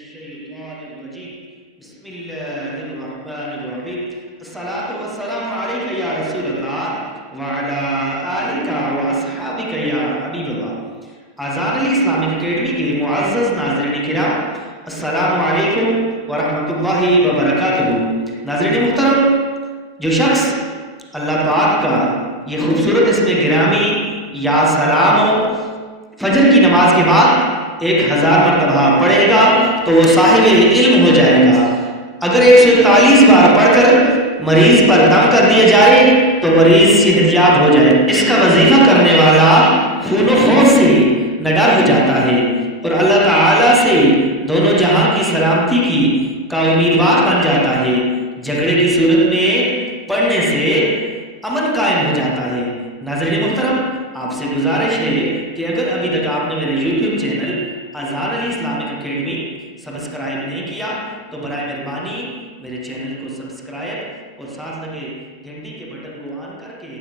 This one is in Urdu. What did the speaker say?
الشيطان الرجيم بسم الله الرحمن الرحيم الصلاة والسلام عليك يا رسول الله وعلى آلك وأصحابك يا حبيب الله. آزان علی اسلامک اکیڈمی کے معزز ناظرین کرام، السلام علیکم ورحمۃ اللہ وبرکاتہ. ناظرین محترم، جو شخص اللہ پاک کا یہ خوبصورت اسم گرامی یا سلام فجر کی نماز کے بعد 1000 مرتبہ پڑھے گا تو وہ صاحب علم ہو جائے گا. اگر 141 بار پڑھ کر مریض پر دم کر دیا جائے تو مریض صحت یاب ہو جائے. اس کا وظیفہ کرنے والا خون و خوف سے نڈر ہو جاتا ہے اور اللہ تعالیٰ سے دونوں جہاں کی سلامتی کی کا امیدوار بن جاتا ہے. جھگڑے کی صورت میں پڑھنے سے امن قائم ہو جاتا ہے. ناظرین محترم، آپ سے گزارش ہے کہ اگر ابھی تک آپ نے میرے یوٹیوب چینل آزان علی اسلامک اکیڈمی سبسکرائب نہیں کیا تو برائے مہربانی میرے چینل کو سبسکرائب اور ساتھ لگے گھنٹی کے بٹن کو آن کر کے